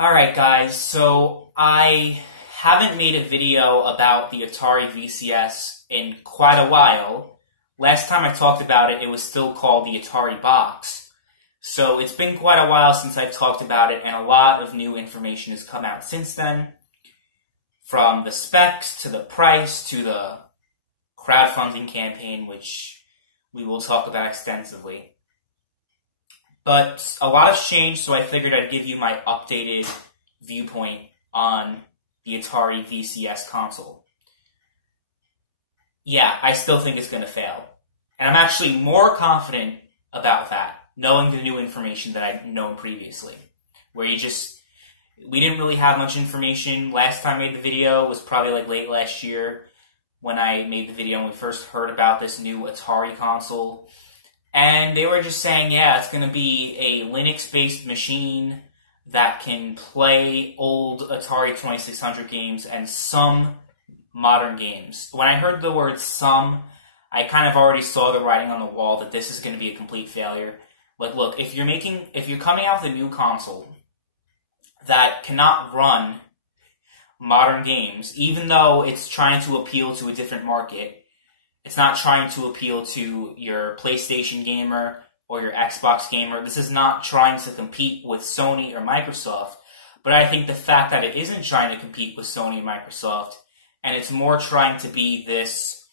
Alright guys, so I haven't made a video about the Atari VCS in quite a while. Last time I talked about it, it was still called the Atari Box. So it's been quite a while since I've talked about it, and a lot of new information has come out since then. From the specs, to the price, to the crowdfunding campaign, which we will talk about extensively. But a lot has changed, so I figured I'd give you my updated viewpoint on the Atari VCS console. Yeah, I still think it's going to fail. And I'm actually more confident about that, knowing the new information that I'd known previously. Where we didn't really have much information. Last time I made the video was probably like late last year when I made the video and we first heard about this new Atari console. And they were just saying, yeah, it's going to be a Linux-based machine that can play old Atari 2600 games and some modern games. When I heard the word some, I kind of already saw the writing on the wall that this is going to be a complete failure. Like, look, if you're coming out with a new console that cannot run modern games, even though it's trying to appeal to a different market, it's not trying to appeal to your PlayStation gamer or your Xbox gamer. This is not trying to compete with Sony or Microsoft. But I think the fact that it isn't trying to compete with Sony and Microsoft, and it's more trying to be this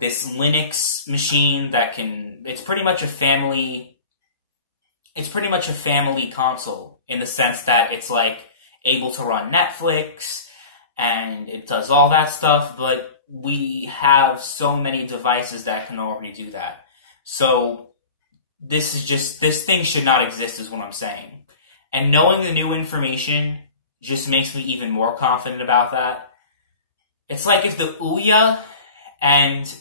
Linux machine that it's pretty much a family console in the sense that it's like able to run Netflix and it does all that stuff, but we have so many devices that can already do that. So this thing should not exist is what I'm saying. And knowing the new information just makes me even more confident about that. It's like if the Ouya and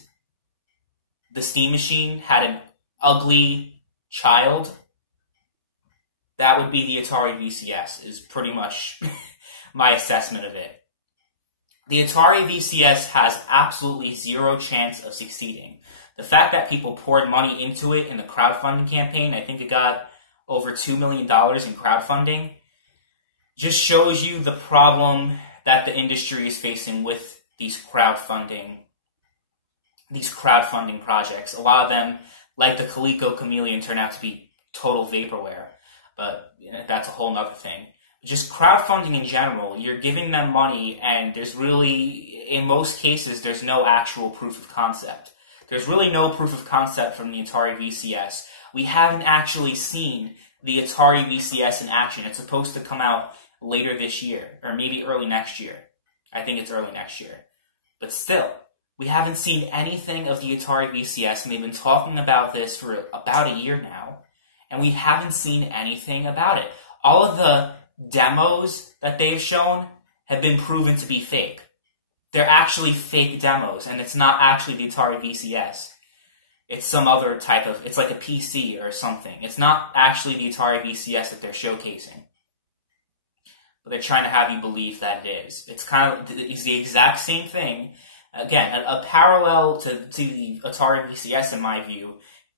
the Steam Machine had an ugly child, that would be the Atari VCS, is pretty much my assessment of it. The Atari VCS has absolutely zero chance of succeeding. The fact that people poured money into it in the crowdfunding campaign, I think it got over $2 million in crowdfunding, just shows you the problem that the industry is facing with these crowdfunding projects. A lot of them, like the Coleco Chameleon, turn out to be total vaporware, but that's a whole other thing. Just crowdfunding in general, you're giving them money and there's really, in most cases, there's no actual proof of concept. There's really no proof of concept from the Atari VCS. We haven't actually seen the Atari VCS in action. It's supposed to come out later this year, or maybe early next year. I think it's early next year. But still, we haven't seen anything of the Atari VCS, and they've been talking about this for about a year now, and we haven't seen anything about it. All of the demos that they've shown have been proven to be fake. They're actually fake demos, and it's not actually the Atari VCS. It's some other type of, it's like a PC or something. It's not actually the Atari VCS that they're showcasing. But they're trying to have you believe that it is. It's the exact same thing. Again, a parallel to the Atari VCS, in my view,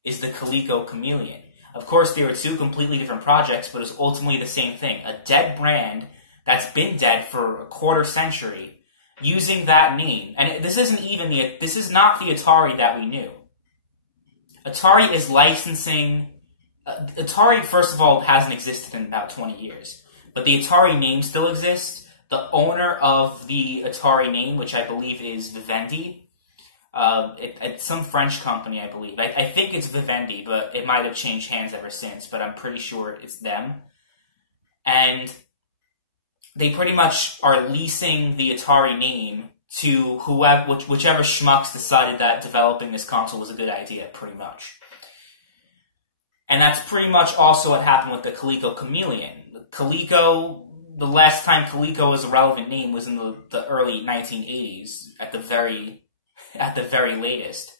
is the Coleco Chameleon. Of course, they were two completely different projects, but it's ultimately the same thing. A dead brand that's been dead for a quarter century, using that name. And this is not the Atari that we knew. Atari is licensing. Atari, first of all, hasn't existed in about 20 years. But the Atari name still exists. The owner of the Atari name, which I believe is Vivendi, it's some French company, I believe. I think it's Vivendi, but it might have changed hands ever since, but I'm pretty sure it's them. And they pretty much are leasing the Atari name to whichever schmucks decided that developing this console was a good idea, pretty much. And that's pretty much also what happened with the Coleco Chameleon. The last time Coleco was a relevant name was in the early 1980s, at the very latest.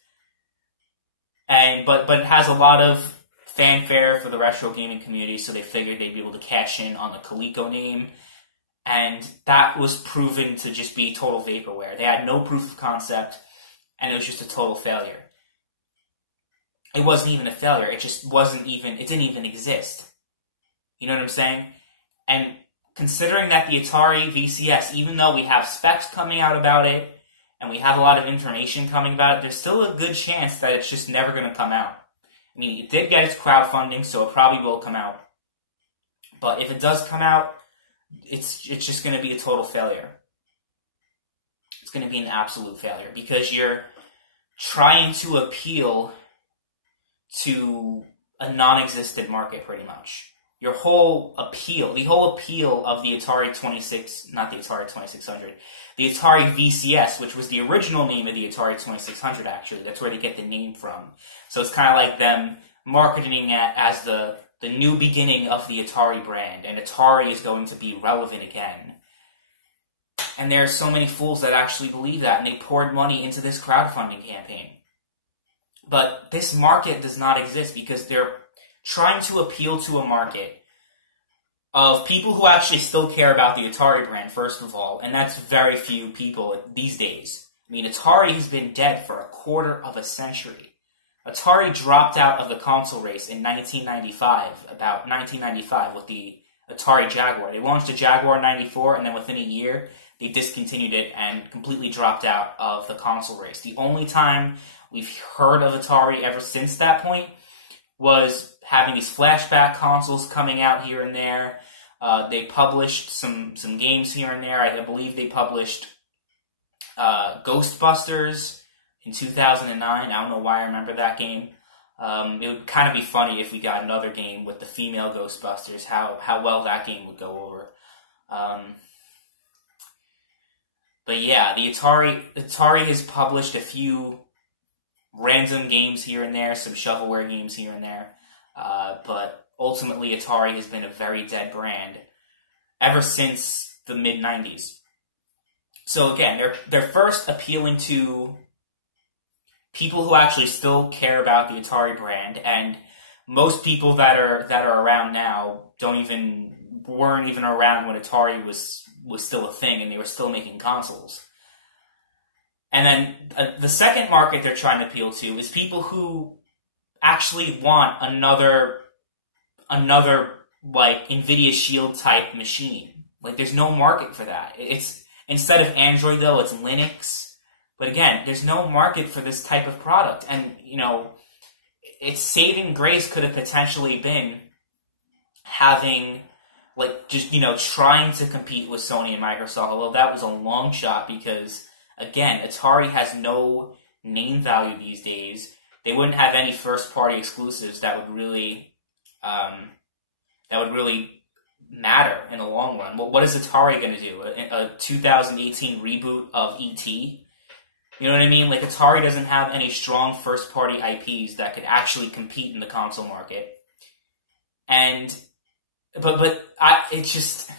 But it has a lot of fanfare for the retro gaming community, so they figured they'd be able to cash in on the Coleco name. And that was proven to just be total vaporware. They had no proof of concept, and it was just a total failure. It wasn't even a failure. It didn't even exist. You know what I'm saying? And considering that the Atari VCS, even though we have specs coming out about it, and we have a lot of information coming about it, there's still a good chance that it's just never going to come out. I mean, it did get its crowdfunding, so it probably will come out. But if it does come out, it's just going to be a total failure. It's going to be an absolute failure, because you're trying to appeal to a non-existent market, pretty much. Your whole appeal, the whole appeal of the Atari 2600, the Atari VCS, which was the original name of the Atari 2600, actually. That's where they get the name from. So it's kind of like them marketing it as the new beginning of the Atari brand, and Atari is going to be relevant again. And there are so many fools that actually believe that, and they poured money into this crowdfunding campaign. But this market does not exist because they're trying to appeal to a market of people who actually still care about the Atari brand, first of all, and that's very few people these days. I mean, Atari has been dead for a quarter of a century. Atari dropped out of the console race in 1995, about 1995, with the Atari Jaguar. They launched the Jaguar in 94, and then within a year, they discontinued it and completely dropped out of the console race. The only time we've heard of Atari ever since that point was having these flashback consoles coming out here and there. They published some games here and there. I believe they published Ghostbusters in 2009. I don't know why I remember that game. It would kind of be funny if we got another game with the female Ghostbusters, how well that game would go over. But yeah, the Atari has published a few random games here and there, some shovelware games here and there, but ultimately Atari has been a very dead brand ever since the mid-90s. So again, they're first appealing to people who actually still care about the Atari brand, and most people that are around now weren't even around when Atari was still a thing and they were still making consoles. And then the second market they're trying to appeal to is people who actually want another like NVIDIA Shield type machine. Like, there's no market for that. It's instead of Android though, it's Linux. But again, there's no market for this type of product. And its saving grace could have potentially been having, like, just trying to compete with Sony and Microsoft. Although that was a long shot because, again, Atari has no name value these days. They wouldn't have any first-party exclusives that would really matter in the long run. What is Atari going to do? A 2018 reboot of E.T.? You know what I mean? Like, Atari doesn't have any strong first-party IPs that could actually compete in the console market. It's just,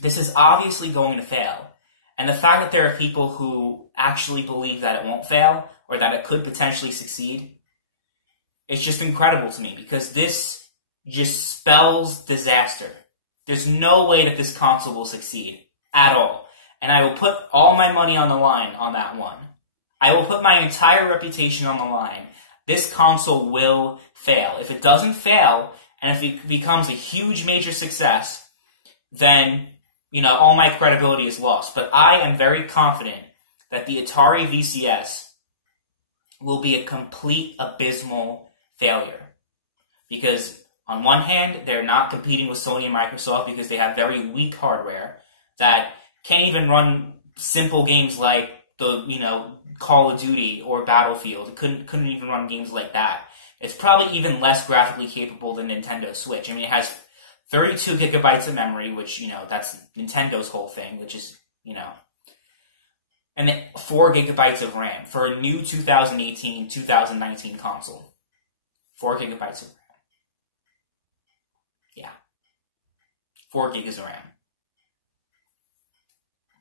this is obviously going to fail. And the fact that there are people who actually believe that it won't fail, or that it could potentially succeed, it's just incredible to me, because this just spells disaster. There's no way that this console will succeed at all. And I will put all my money on the line on that one. I will put my entire reputation on the line. This console will fail. If it doesn't fail, and if it becomes a huge major success, then, all my credibility is lost. But I am very confident that the Atari VCS will be a complete abysmal failure. Because on one hand, they're not competing with Sony and Microsoft because they have very weak hardware that can't even run simple games like the, Call of Duty or Battlefield. It couldn't even run games like that. It's probably even less graphically capable than Nintendo Switch. I mean, it has 32 gigabytes of memory, which, that's Nintendo's whole thing, which is, and then 4 gigabytes of RAM for a new 2018, 2019 console. 4 gigabytes of RAM. Yeah. 4 gigs of RAM.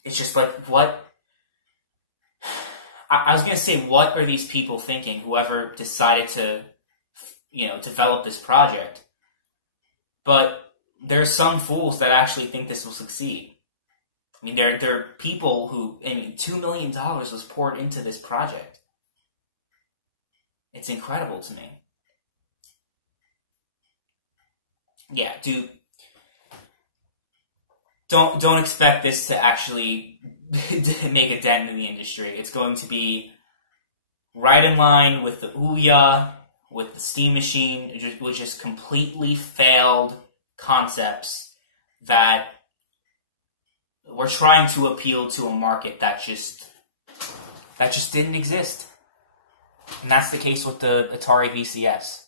It's just like, what? I was going to say, what are these people thinking, whoever decided to, develop this project? But there's some fools that actually think this will succeed. I mean, there are people who, $2 million was poured into this project. It's incredible to me. Yeah, dude. don't expect this to actually make a dent in the industry. It's going to be right in line with the Ouya, with the Steam Machine, which is completely failed concepts that we're trying to appeal to a market that just didn't exist. And that's the case with the Atari VCS.